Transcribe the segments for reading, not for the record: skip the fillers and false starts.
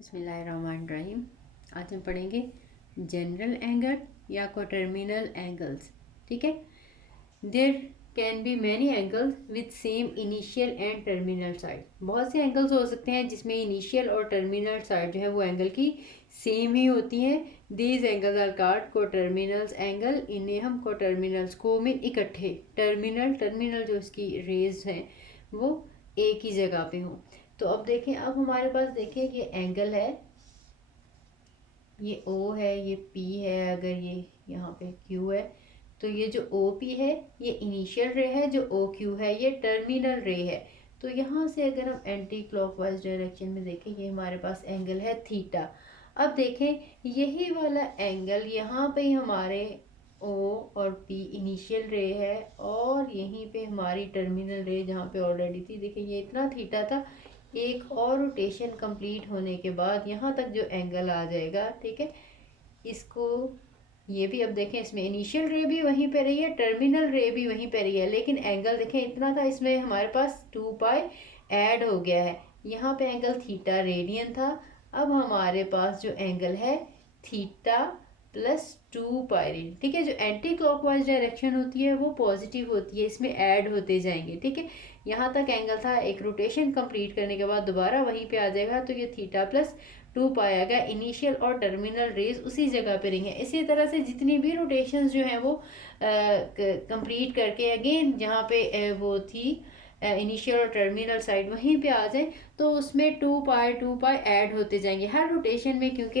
बिस्मिल्लाहिर्रहमानिर्रहीम। आज हम पढ़ेंगे जनरल एंगल या कोटर्मिनल एंगल्स। ठीक है। There can be many angles with same initial and terminal side. बहुत से एंगल्स हो सकते हैं जिसमें इनिशियल और टर्मिनल साइड जो है वो एंगल की सेम ही होती हैं। These angles are called coterminals angle. इन्हें हम कोटर्मिनल्स को में इकट्ठे टर्मिनल जो इसकी रेज हैं वो एक ही जगह पे हों। तो अब देखें, अब हमारे पास देखें ये एंगल है, ये O है, ये P है, अगर ये यहाँ पे Q है तो ये जो OP है ये इनिशियल रे है, जो OQ है ये टर्मिनल रे है। तो यहाँ से अगर हम एंटी क्लॉकवाइज डायरेक्शन में देखें, ये हमारे पास एंगल है थीटा। अब देखें यही वाला एंगल यहाँ पे हमारे O और P इनिशियल रे है और यहीं पे हमारी टर्मिनल रे जहाँ पे ऑलरेडी थी। देखिए ये इतना थीटा था, एक और रोटेशन कंप्लीट होने के बाद यहाँ तक जो एंगल आ जाएगा, ठीक है, इसको ये भी अब देखें इसमें इनिशियल रे भी वहीं पे रही है, टर्मिनल रे भी वहीं पे रही है, लेकिन एंगल देखें इतना था, इसमें हमारे पास 2 पाई ऐड हो गया है। यहाँ पे एंगल थीटा रेडियन था, अब हमारे पास जो एंगल है थीटा प्लस 2 पाई रेडियन। ठीक है, जो एंटी क्लॉकवाइज डायरेक्शन होती है वो पॉजिटिव होती है, इसमें ऐड होते जाएंगे। ठीक है, यहाँ तक एंगल था, एक रोटेशन कंप्लीट करने के बाद दोबारा वहीं पे आ जाएगा, तो ये थीटा प्लस 2 पाया गया। इनिशियल और टर्मिनल रेज उसी जगह पे रही हैं। इसी तरह से जितनी भी रोटेशंस जो हैं वो कंप्लीट करके अगेन जहाँ पे वो थी इनिशियल और टर्मिनल साइड वहीं पे आ जाए, तो उसमें 2 पाई ऐड होते जाएंगे हर रोटेशन में, क्योंकि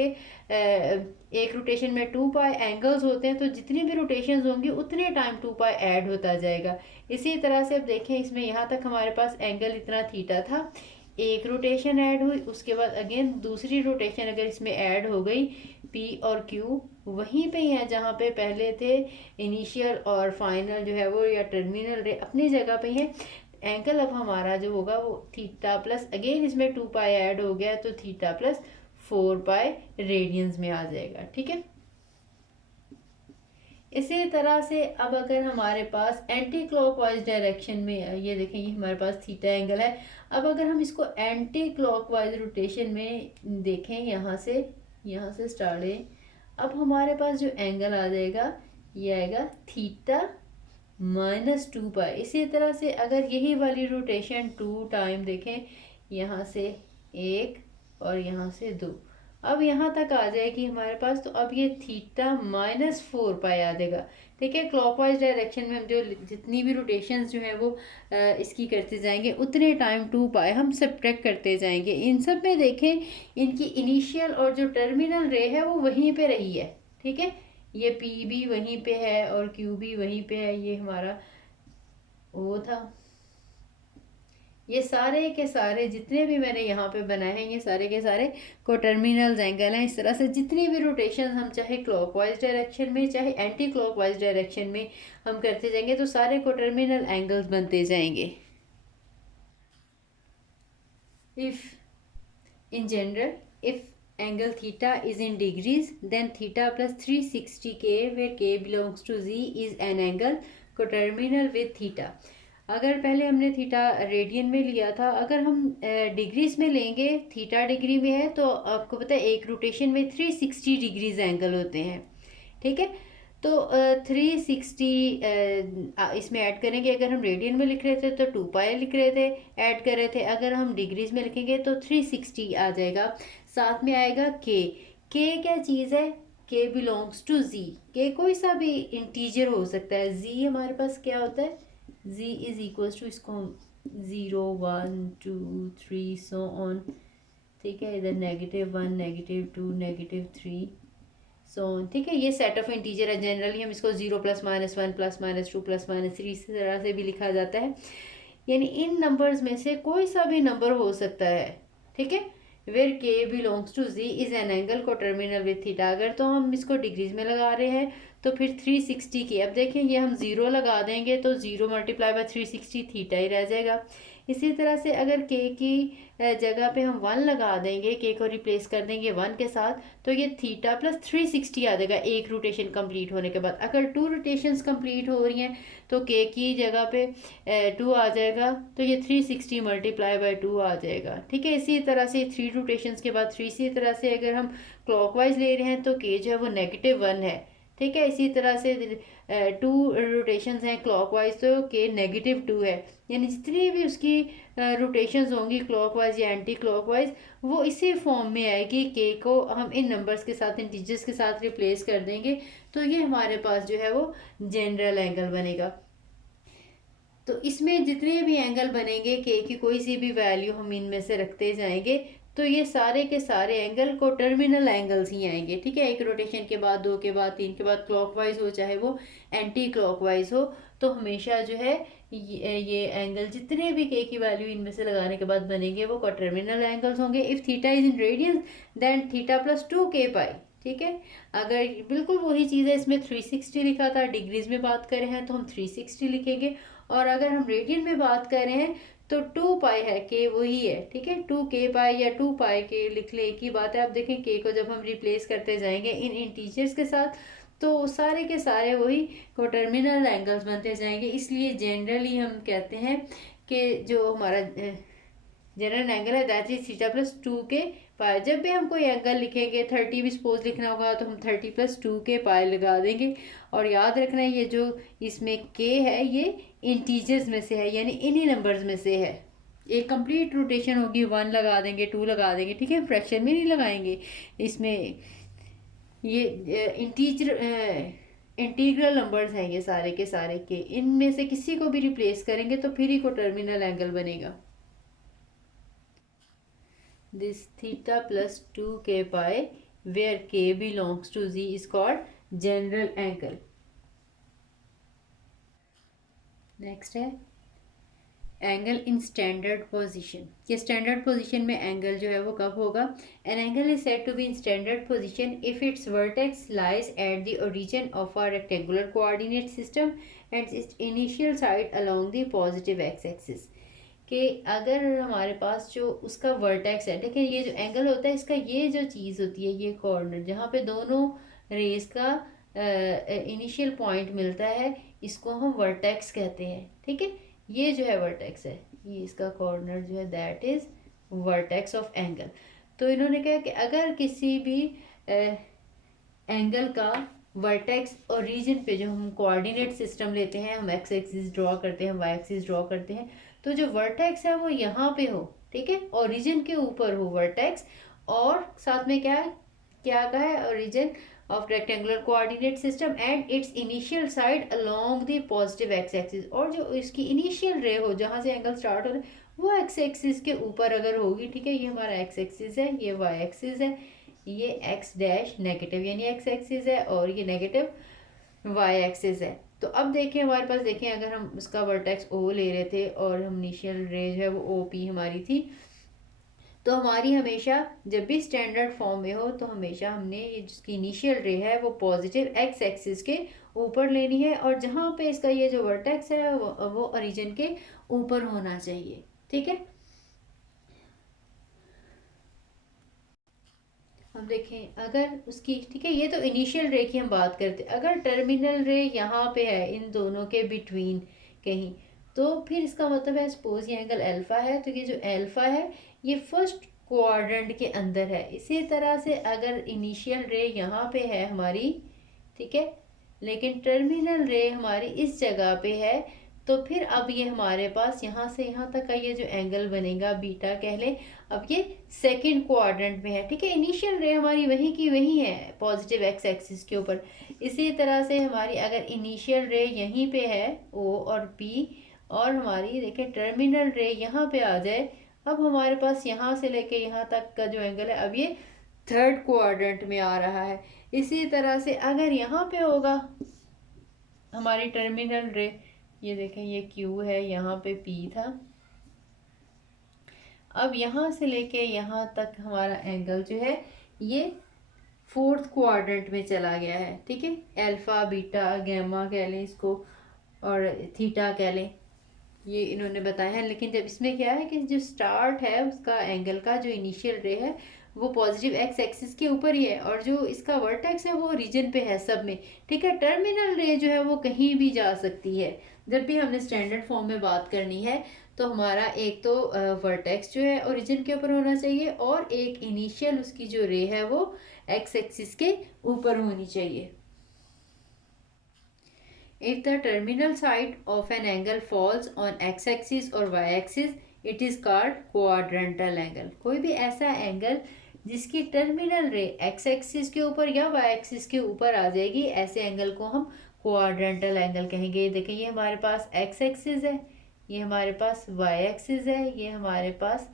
एक रोटेशन में 2 पाई एंगल्स होते हैं, तो जितनी भी रोटेशंस होंगी उतने टाइम 2 पाई ऐड होता जाएगा। इसी तरह से अब देखें, इसमें यहाँ तक हमारे पास एंगल इतना थीटा था, एक रोटेशन ऐड हुई, उसके बाद अगेन दूसरी रोटेशन अगर इसमें ऐड हो गई, P और Q वहीं पे ही है जहाँ पे पहले थे। इनिशियल और फाइनल जो है वो या टर्मिनल रे अपनी जगह पे है। एंगल अब हमारा जो होगा वो थीटा प्लस अगेन इसमें 2 पाई ऐड हो गया, तो थीटा प्लस 4 पाई रेडियंस में आ जाएगा। ठीक है, इसी तरह से अब अगर हमारे पास एंटी क्लॉकवाइज डायरेक्शन में, ये देखें ये हमारे पास थीटा एंगल है, अब अगर हम इसको एंटी क्लॉकवाइज रोटेशन में देखें, यहाँ से स्टार्ट है, अब हमारे पास जो एंगल आ जाएगा ये आएगा थीटा माइनस 2 पाई। इसी तरह से अगर यही वाली रोटेशन 2 टाइम देखें, यहाँ से 1 और यहाँ से 2, अब यहाँ तक आ जाएगी हमारे पास, तो अब ये थीटा माइनस 4 पाई आ जाएगा। ठीक है, क्लॉकवाइज डायरेक्शन में हम जो जितनी भी रोटेशंस जो है वो इसकी करते जाएंगे, उतने टाइम 2 पाई हम सब्ट्रैक्ट करते जाएंगे। इन सब में देखें इनकी इनिशियल और जो टर्मिनल रे है वो वहीं पे रही है। ठीक है, ये P भी वहीं पे है और Q भी वहीं पे है, ये हमारा वो था। ये सारे के सारे जितने भी मैंने यहाँ पे बनाए हैं, ये सारे के सारे कोटर्मिनल एंगल हैं। इस तरह से जितनी भी रोटेशन हम चाहे क्लॉकवाइज डायरेक्शन में चाहे एंटी क्लॉकवाइज डायरेक्शन में हम करते जाएंगे, तो सारे कोटर्मिनल एंगल्स बनते जाएंगे। If in general, if angle theta is in degrees, then theta plus 360 k, where k belongs to z, is an angle coterminal with theta. अगर पहले हमने थीटा रेडियन में लिया था, अगर हम डिग्रीज में लेंगे, थीटा डिग्री में है, तो आपको पता है एक रोटेशन में 360 डिग्रीज एंगल होते हैं। ठीक है, तो 360 इसमें ऐड करेंगे। अगर हम रेडियन में लिख रहे थे तो 2 पाई लिख रहे थे, ऐड कर रहे थे। अगर हम डिग्रीज में लिखेंगे तो 360 आ जाएगा। साथ में आएगा के क्या चीज़ है, के बिलोंग्स टू जी। के कोई सा भी इंटीजर हो सकता है। जी हमारे पास क्या होता है, जी इज इक्वल टू, इसको 0 1 2 3 सो ऑन। ठीक है, इधर -1 -2 -3 सो ठीक है, ये सेट ऑफ इंटीजर है। जनरली हम इसको 0 +- 1 +- 2 +- 3 इस तरह से भी लिखा जाता है, यानी इन नंबर्स में से कोई सा भी नंबर हो सकता है। ठीक है, where k belongs to Z is an angle coterminal with theta. अगर तो हम इसको डिग्रीज में लगा रहे हैं तो फिर 360 की, अब देखें ये हम 0 लगा देंगे तो 0 × 360 थीटा ही रह जाएगा। इसी तरह से अगर के की जगह पे हम 1 लगा देंगे, के को रिप्लेस कर देंगे 1 के साथ, तो ये थीटा प्लस 360 आ जाएगा एक रोटेशन कंप्लीट होने के बाद। अगर 2 रोटेशंस कंप्लीट हो रही हैं तो के की जगह पे 2 आ जाएगा, तो ये 360 मल्टीप्लाई बाय 2 आ जाएगा। ठीक है, इसी तरह से 3 रोटेशंस के बाद 3, इसी तरह से अगर हम क्लॉकवाइज ले रहे हैं तो के जो है वो -1 है। ठीक है, इसी तरह से 2 रोटेशंस हैं क्लॉकवाइज तो के -2 है। यानी जितनी भी उसकी रोटेशंस होंगी क्लॉकवाइज या एंटी क्लॉकवाइज, वो इसी फॉर्म में आएगी। के को हम इन नंबर्स के साथ, इंटीजर्स के साथ रिप्लेस कर देंगे, तो ये हमारे पास जो है वो जनरल एंगल बनेगा। तो इसमें जितने भी एंगल बनेंगे, के की कोई सी भी वैल्यू हम इनमें से रखते जाएंगे, तो ये सारे के सारे एंगल को टर्मिनल एंगल्स ही आएंगे। ठीक है, एक रोटेशन के बाद, 2 के बाद, 3 के बाद, क्लॉकवाइज हो चाहे वो एंटी क्लॉकवाइज हो, तो हमेशा जो है ये एंगल जितने भी के की वैल्यू इनमें से लगाने के बाद बनेंगे वो टर्मिनल एंगल्स होंगे। If theta is in radians then theta plus 2 k pi. ठीक है, अगर बिल्कुल वही चीज़ है, इसमें 360 लिखा था, डिग्रीज में बात कर रहे हैं तो हम 360 लिखेंगे, और अगर हम रेडियन में बात कर रहे हैं तो 2 पाई है, के वही है। ठीक है, 2 k पाई या 2 पाई के लिख ले, एक ही बात है। आप देखें के को जब हम रिप्लेस करते जाएंगे इन इंटीजर्स के साथ, तो सारे के सारे वही कोटर्मिनल एंगल्स बनते जाएंगे। इसलिए जनरली हम कहते हैं कि जो हमारा जनरल एंगल है that is theta plus 2 k पाई। जब भी हम कोई एंगल लिखेंगे, 30 भी सपोज लिखना होगा तो हम 30 प्लस 2 k पाई लगा देंगे। और याद रखना ये जो इसमें के है ये इंटीजर्स में से है, यानी इन्हीं नंबर्स में से है। एक कंप्लीट रोटेशन होगी, 1 लगा देंगे, 2 लगा देंगे। ठीक है, फ्रैक्शन में नहीं लगाएंगे। इसमें ये इंटीग्रल नंबर्स हैं ये सारे के सारे, के इनमें से किसी को भी रिप्लेस करेंगे तो फिर ही को टर्मिनल एंगल बनेगा। this theta plus 2 k pi where k belongs to z is called general angle. Next है एंगल इन स्टैंडर्ड पोजीशन। ये स्टैंडर्ड पोजीशन में एंगल जो है वो कब होगा? An angle is said to be in standard position if its vertex lies at the origin of a rectangular coordinate system and its initial side along the positive x axis. कि अगर हमारे पास जो उसका वर्टेक्स है, देखिए ये जो angle होता है इसका, ये जो चीज़ होती है, ये कॉर्नर जहाँ पे दोनों रेस का इनिशियल पॉइंट मिलता है, इसको हम वर्टेक्स कहते हैं। ठीक है, ये जो है वर्टेक्स है, ये इसका कॉर्नर जो है that is vertex of angle. तो इन्होंने कहा कि अगर किसी भी एंगल का वर्टेक्स और रीजन पे, जो हम कोऑर्डिनेट सिस्टम लेते हैं, हम एक्स एक्सिस ड्रॉ करते हैं, वाई एक्सिस ड्रॉ करते हैं, तो जो वर्टेक्स है वो यहाँ पे हो। ठीक है, ओरिजिन के ऊपर हो वर्टेक्स, और साथ में क्या है, क्या का है, origin of rectangular coordinate system and its initial side along the positive x axis. और जो इसकी इनिशियल रे हो, जहाँ से एंगल स्टार्ट हो रहा है, वो एक्स एक्सिस के ऊपर अगर होगी। ठीक है, ये हमारा एक्स एक्सिस है, ये वाई एक्सिस है, ये एक्स डैश नेगेटिव यानी एक्स एक्सिस है, और ये नेगेटिव वाई एक्सिस है। तो अब देखें हमारे पास, देखें अगर हम उसका वर्टेक्स ओ ले रहे थे और हम इनिशियल रे जो है वो ओ पी हमारी थी, तो हमारी हमेशा जब भी स्टैंडर्ड फॉर्म में हो तो हमेशा हमने ये जिसकी इनिशियल रे है वो पॉजिटिव एक्स एक्सिस के ऊपर लेनी है, और जहाँ पे इसका ये जो वर्टेक्स है वो ओरिजिन के ऊपर होना चाहिए। ठीक है, हम देखें अगर उसकी, ठीक है, ये तो इनिशियल रे की हम बात करते हैं। अगर टर्मिनल रे यहाँ पे है इन दोनों के बिटवीन कहीं, तो फिर इसका मतलब है सपोज ये एंगल अल्फा है, तो ये जो अल्फा है ये फर्स्ट क्वाड्रेंट के अंदर है। इसी तरह से अगर इनिशियल रे यहाँ पे है हमारी, ठीक है, लेकिन टर्मिनल रे हमारी इस जगह पे है, तो फिर अब ये हमारे पास यहाँ से यहाँ तक का ये जो एंगल बनेगा बीटा कह लें, अब ये सेकंड क्वाड्रेंट में है। ठीक है, इनिशियल रे हमारी वही की वही है पॉजिटिव एक्स एक्सिस के ऊपर। इसी तरह से हमारी अगर इनिशियल रे यहीं पे है ओ और पी, और हमारी देखिए टर्मिनल रे यहाँ पे आ जाए, अब हमारे पास यहाँ से लेके यहाँ तक का जो एंगल है अब ये थर्ड क्वाड्रेंट में आ रहा है। इसी तरह से अगर यहाँ पे होगा हमारी टर्मिनल रे, ये देखें ये Q है, यहाँ पे P था, अब यहाँ से लेके यहाँ तक हमारा एंगल जो है ये फोर्थ क्वाड्रेंट में चला गया है। ठीक है, अल्फा बीटा गैमा कह लें इसको, और थीटा कह लें। ये इन्होंने बताया है। लेकिन जब इसमें क्या है कि जो स्टार्ट है उसका एंगल का जो इनिशियल रे है वो पॉजिटिव एक्स एक्सिस के ऊपर ही है, और जो इसका वर्टेक्स है वो रीजन पे है सब में। ठीक है, टर्मिनल रे जो है वो कहीं भी जा सकती है। जब भी हमने स्टैंडर्ड फॉर्म में बात करनी है तो हमारा एक तो वर्टेक्स जो है ओरिजिन के ऊपर होना चाहिए, और एक इनिशियल उसकी जो रे है वो एक्स एक्सिस के ऊपर होनी चाहिए। If the terminal side of an angle falls on x-axis or y-axis, it is called quadrantal angle. कोई भी ऐसा एंगल जिसकी टर्मिनल रे x एक्सिस के ऊपर या y एक्सिस के ऊपर आ जाएगी, ऐसे एंगल को हम क्वाड्रेंटल एंगल कहेंगे। देखें, ये हमारे पास x एक्सिस है, ये हमारे पास y एक्सिस है, ये हमारे पास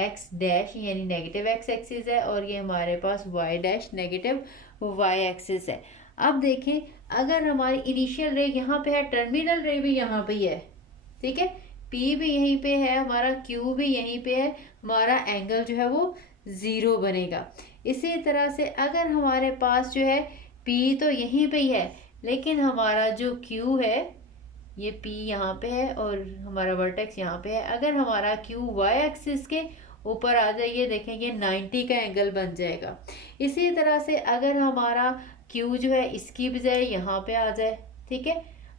x डैश यानी नेगेटिव x एक्सिस है, और ये हमारे पास y dash negative y axis है। अब देखें, अगर हमारी इनिशियल रे यहाँ पे है, टर्मिनल रे भी यहाँ पे ही है, ठीक है, P भी यहीं पे है, हमारा Q भी यहीं पे है, हमारा एंगल जो है वो ज़ीरो बनेगा। इसी तरह से अगर हमारे पास जो है P तो यहीं पे ही है, लेकिन हमारा जो Q है, ये P यहाँ पे है और हमारा वर्टेक्स यहाँ पे है, अगर हमारा Q y एक्सिस के ऊपर आ जाए, ये देखें ये 90 का एंगल बन जाएगा। इसी तरह से अगर हमारा Q जो है इसकी बजाय यहाँ पे आ जाए, ठीक है,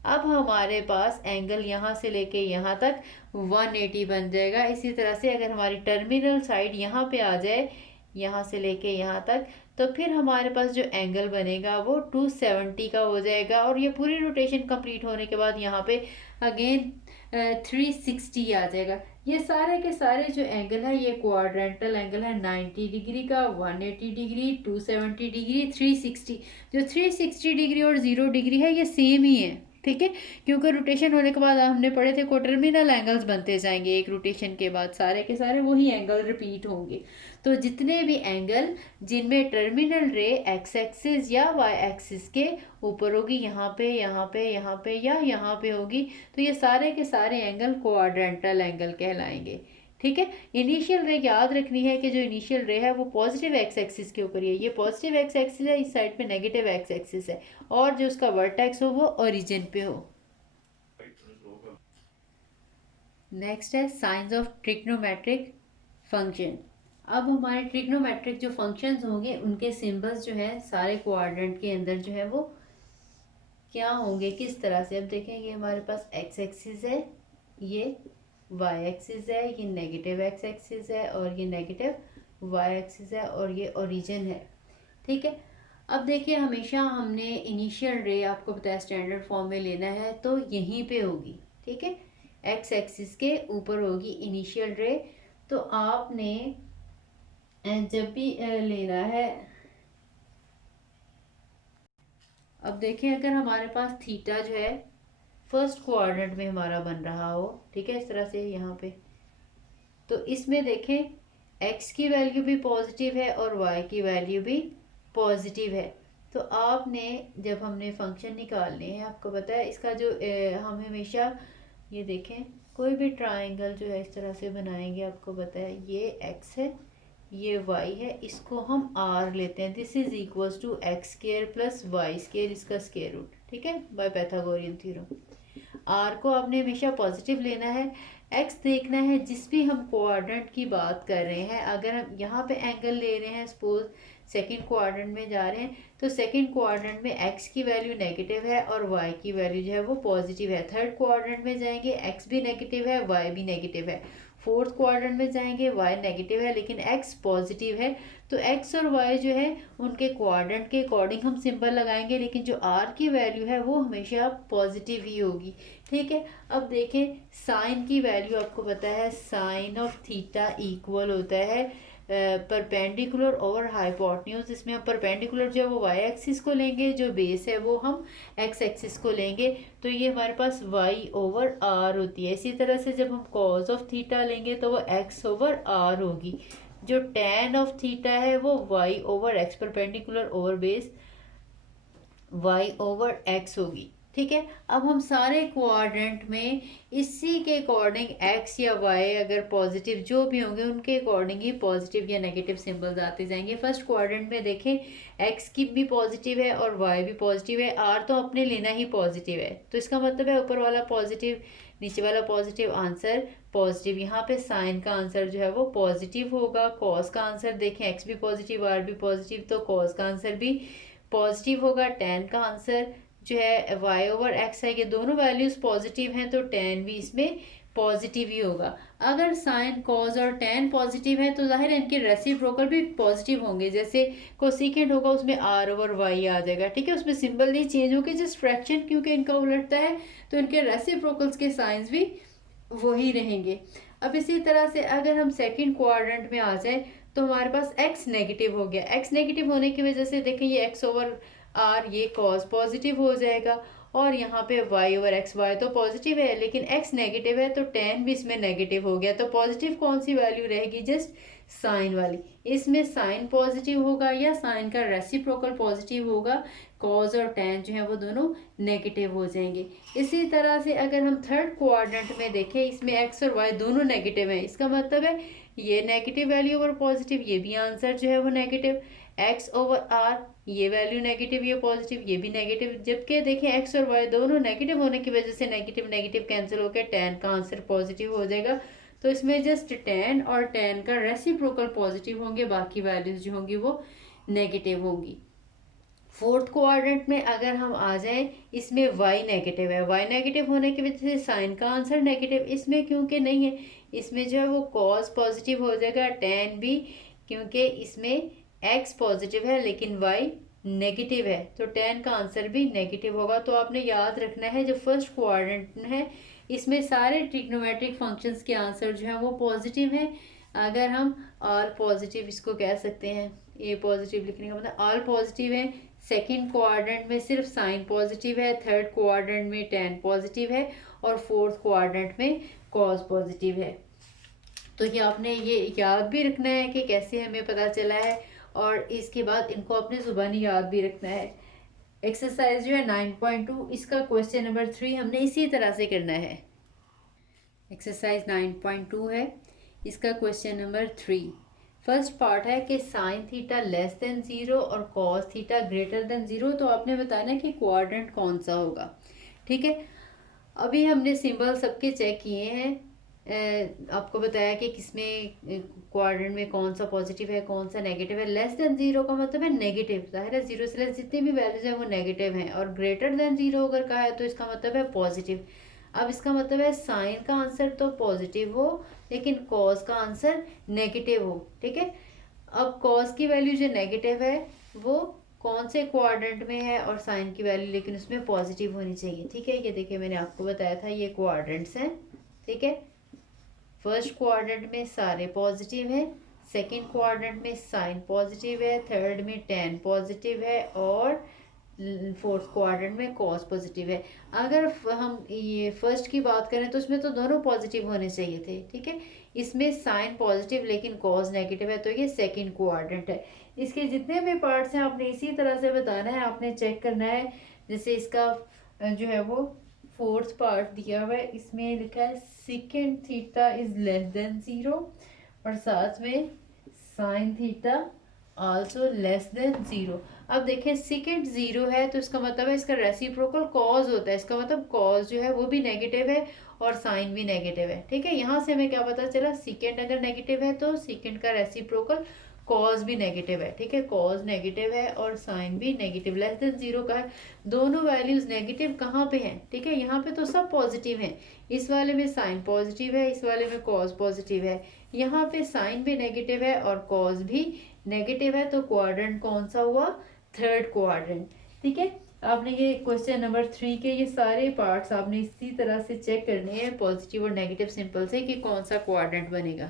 अब हमारे पास एंगल यहाँ से लेके यहाँ तक 180 बन जाएगा। इसी तरह से अगर हमारी टर्मिनल साइड यहाँ पे आ जाए, यहाँ से लेके यहाँ तक, तो फिर हमारे पास जो एंगल बनेगा वो 270 का हो जाएगा। और ये पूरी रोटेशन कंप्लीट होने के बाद यहाँ पे अगेन 360 आ जाएगा। ये सारे के सारे जो एंगल है ये क्वाड्रेंटल एंगल है, 90 डिग्री का, 180 डिग्री, 270 डिग्री, 360। जो 360 डिग्री और 0 डिग्री है ये सेम ही है, ठीक है, क्योंकि रोटेशन होने के बाद हमने पढ़े थे कोटर्मिनल एंगल्स बनते जाएंगे, एक रोटेशन के बाद सारे के सारे वही एंगल रिपीट होंगे। तो जितने भी एंगल जिनमें टर्मिनल रे एक्स एक्सिस या वाई एक्सिस के ऊपर होगी, यहाँ पे यहाँ पे यहाँ पे या यहाँ पे होगी, तो ये सारे के सारे एंगल क्वाड्रेंटल एंगल कहलाएंगे। ठीक है, इनिशियल रे याद रखनी है कि जो इनिशियल रे है वो पॉजिटिव एक्स एक्सिस के ऊपर है, ये पॉजिटिव एक्स एक्सिस है, इस साइड पे नेगेटिव एक्स एक्सिस है, और जो उसका वर्टेक्स हो वो ओरिजिन पे हो। नेक्स्ट है साइंस ऑफ ट्रिग्नोमेट्रिक फंक्शन। अब हमारे ट्रिग्नोमेट्रिक जो फंक्शंस होंगे उनके सिंबल्स जो है सारे क्वाड्रेंट के अंदर जो है वो क्या होंगे, किस तरह से। अब देखें, ये हमारे पास एक्स एक्सिस है, ये वाई एक्सिस है, ये नेगेटिव एक्स एक्सिस है, और ये नेगेटिव वाई एक्सिस है, और ये ओरिजिन है। ठीक है, अब देखिए, हमेशा हमने इनिशियल रे आपको बताया स्टैंडर्ड फॉर्म में लेना है तो यहीं पे होगी। ठीक है, एक्स एक्सिस के ऊपर होगी इनिशियल रे। तो आपने जब भी लेना है, अब देखें, अगर हमारे पास थीटा जो है फर्स्ट क्वाड्रेंट में हमारा बन रहा हो, ठीक है, इस तरह से यहाँ पे, तो इसमें देखें x की वैल्यू भी पॉजिटिव है और y की वैल्यू भी पॉजिटिव है। तो आपने जब हमने फंक्शन निकालने हैं, आपको पता है इसका जो हम हमेशा ये देखें, कोई भी ट्राइंगल जो है इस तरह से बनाएंगे, आपको पता है ये x है, ये y है, इसको हम r लेते हैं। This is equals to x square plus y square, इसका स्केयर रूट, ठीक है, बाय पैथागोरियन थ्योरम। r को आपने हमेशा पॉजिटिव लेना है। x देखना है जिस भी हम क्वाड्रेंट की बात कर रहे हैं, अगर हम यहाँ पे एंगल ले रहे हैं, सपोज सेकंड क्वाड्रेंट में जा रहे हैं, तो सेकंड क्वाड्रेंट में x की वैल्यू नेगेटिव है और y की वैल्यू जो है वो पॉजिटिव है। थर्ड क्वाड्रेंट में जाएंगे, x भी नेगेटिव है, y भी नेगेटिव है। फोर्थ क्वाड्रेंट में जाएंगे, y नेगेटिव है लेकिन x पॉजिटिव है। तो x और y जो है उनके क्वाड्रेंट के अकॉर्डिंग हम सिंबल लगाएंगे, लेकिन जो r की वैल्यू है वो हमेशा पॉजिटिव ही होगी। ठीक है, अब देखें, साइन की वैल्यू आपको पता है, साइन ऑफ थीटा इक्वल होता है परपेंडिकुलर ओवर हाइपोटेन्यूज। इसमें हम परपेंडिकुलर जो है वो वाई एक्सिस को लेंगे, जो बेस है वो हम एक्स एक्सिस को लेंगे, तो ये हमारे पास वाई ओवर आर होती है। इसी तरह से जब हम कॉज ऑफ थीटा लेंगे तो वो एक्स ओवर आर होगी। जो टेन ऑफ थीटा है वो y over x perpendicular over base y over x होगी। ठीक है, अब हम सारे क्वाड्रेंट में इसी के अकॉर्डिंग एक्स या वाई अगर पॉजिटिव जो भी होंगे उनके अकॉर्डिंग ही पॉजिटिव या नेगेटिव सिंबल्स आते जाएंगे। फर्स्ट क्वाड्रेंट में देखें, एक्स की भी पॉजिटिव है और वाई भी पॉजिटिव है, आर तो अपने लेना ही पॉजिटिव है, तो इसका मतलब है ऊपर वाला पॉजिटिव, नीचे वाला पॉजिटिव, आंसर पॉजिटिव। यहाँ पे साइन का आंसर जो है वो पॉजिटिव होगा। कॉस का आंसर देखें, एक्स भी पॉजिटिव आर भी पॉजिटिव, तो कॉस का आंसर भी पॉजिटिव होगा। टेन का आंसर जो है वाई ओवर एक्स है, ये दोनों वैल्यूज पॉजिटिव हैं तो टेन भी इसमें पॉजिटिव ही होगा। अगर साइन कॉज और टेन पॉजिटिव है तो जाहिर है इनके रेसिप्रोकल भी पॉजिटिव होंगे। जैसे कोसेकेंट होगा उसमें आर ओवर वाई आ जाएगा, ठीक है, उसमें सिंबल नहीं चेंज होगी, जस्ट फ्रैक्शन क्योंकि इनका उलटता है तो इनके रेसिप्रोकल्स के साइंस भी वही रहेंगे। अब इसी तरह से अगर हम सेकंड क्वाड्रेंट में आ जाए तो हमारे पास x नेगेटिव हो गया। x नेगेटिव होने की वजह से देखें ये x ओवर r ये कॉज पॉजिटिव हो जाएगा, और यहाँ पे y ओवर एक्स, वाई तो पॉजिटिव है लेकिन x नेगेटिव है तो टेन भी इसमें नेगेटिव हो गया। तो पॉजिटिव कौन सी वैल्यू रहेगी, जस्ट साइन वाली। इसमें साइन पॉजिटिव होगा या साइन का रेसिप्रोकल पॉजिटिव होगा, कॉज और टेन जो है वो दोनों नेगेटिव हो जाएंगे। इसी तरह से अगर हम थर्ड क्वाड्रेंट में देखें, इसमें एक्स और वाई दोनों नेगेटिव हैं, इसका मतलब है ये नेगेटिव वैल्यू ओवर पॉजिटिव, ये भी आंसर जो है वो नेगेटिव। एक्स ओवर आर ये वैल्यू नेगेटिव, ये पॉजिटिव, ये भी नेगेटिव। जबकि देखें एक्स और वाई दोनों नेगेटिव होने की वजह से नेगेटिव नेगेटिव कैंसिल होकर टेन का आंसर पॉजिटिव हो जाएगा। तो इसमें जस्ट टेन और टेन का रेसिप्रोकल पॉजिटिव होंगे, बाकी वैल्यूज जो होंगी वो नेगेटिव होंगी। फोर्थ क्वाड्रेंट में अगर हम आ जाएं, इसमें y नेगेटिव है, y नेगेटिव होने की वजह से साइन का आंसर नेगेटिव, इसमें क्योंकि नहीं है, इसमें जो है वो कॉस पॉजिटिव हो जाएगा, टेन भी, क्योंकि इसमें x पॉजिटिव है लेकिन y नेगेटिव है तो टेन का आंसर भी नेगेटिव होगा। तो आपने याद रखना है जो फर्स्ट क्वाड्रेंट है इसमें सारे ट्रिग्नोमेट्रिक फंक्शंस के आंसर जो है वो पॉजिटिव हैं। अगर हम ऑल पॉजिटिव इसको कह सकते हैं, ए पॉजिटिव लिखने का मतलब ऑल पॉजिटिव है। सेकंड क्वाड्रेंट में सिर्फ साइन पॉजिटिव है, थर्ड क्वाड्रेंट में टेन पॉजिटिव है, और फोर्थ क्वाड्रेंट में कॉस पॉजिटिव है। तो ये आपने ये याद भी रखना है कि कैसे हमें पता चला है, और इसके बाद इनको अपने ज़ुबानी याद भी रखना है। एक्सरसाइज जो है 9.2, इसका क्वेश्चन नंबर 3 हमने इसी तरह से करना है। एक्सरसाइज 9.2 है, इसका क्वेश्चन नंबर 3। फर्स्ट पार्ट है कि साइन थीटा लेस देन 0 और कॉस थीटा ग्रेटर देन 0, तो आपने बताना है कि क्वाड्रेंट कौन सा होगा, ठीक है। अभी हमने सिंबल सबके चेक किए हैं, आपको बताया कि किसमें क्वाड्रेंट में कौन सा पॉजिटिव है कौन सा नेगेटिव है। लेस देन 0 का मतलब है नेगेटिव, जाहिर है 0 से लेस जितनी भी वैल्यूज हैं वो नेगेटिव हैं, और ग्रेटर देन 0 अगर कहा है तो इसका मतलब है पॉजिटिव। अब इसका मतलब है साइन का आंसर तो पॉजिटिव हो लेकिन कॉस का आंसर नेगेटिव हो, ठीक है। अब कॉस की वैल्यू जो नेगेटिव है वो कौन से क्वाड्रेंट में है, और साइन की वैल्यू लेकिन उसमें पॉजिटिव होनी चाहिए, ठीक है। ये देखिए मैंने आपको बताया था ये क्वाड्रेंट्स हैं, ठीक है। फर्स्ट क्वाड्रेंट में सारे पॉजिटिव हैं, सेकंड क्वाड्रेंट में साइन पॉजिटिव है, थर्ड में टेन पॉजिटिव है, और फोर्थ क्वाड्रेंट में कॉस पॉजिटिव है। अगर हम ये फर्स्ट की बात करें तो उसमें तो दोनों पॉजिटिव होने चाहिए थे, ठीक है। इसमें साइन पॉजिटिव लेकिन कॉस नेगेटिव है, तो ये सेकंड क्वाड्रेंट है। इसके जितने भी पार्ट्स हैं आपने इसी तरह से बताना है, आपने चेक करना है। जैसे इसका जो है वो फोर्थ पार्ट दिया हुआ है, इसमें लिखा है second theta is less than 0, और साथ में sine theta also less than 0। अब देखें सेकेंड 0 है तो इसका मतलब है इसका रेसिप्रोकल कॉज होता है, इसका मतलब कॉज जो है वो भी नेगेटिव है और साइन भी नेगेटिव है, ठीक है। यहाँ से हमें क्या पता चला, सेकेंड अगर नेगेटिव है तो सेकेंड का रेसिप्रोकल कॉज भी नेगेटिव है, ठीक है। कॉज नेगेटिव है और साइन भी नेगेटिव, लेस देन 0 का है। दोनों वैल्यूज नेगेटिव कहाँ पे हैं, ठीक है। यहाँ पे तो सब पॉजिटिव हैं, इस वाले में साइन पॉजिटिव है, इस वाले में कॉज पॉजिटिव है। यहाँ पे साइन भी नेगेटिव है और कॉज भी नेगेटिव है, तो क्वाड्रेंट कौन सा हुआ, थर्ड क्वाड्रेंट, ठीक है। आपने ये क्वेश्चन नंबर 3 के ये सारे पार्ट्स आपने इसी तरह से चेक करने हैं पॉजिटिव और नेगेटिव सिंपल से कि कौन सा क्वाड्रेंट बनेगा।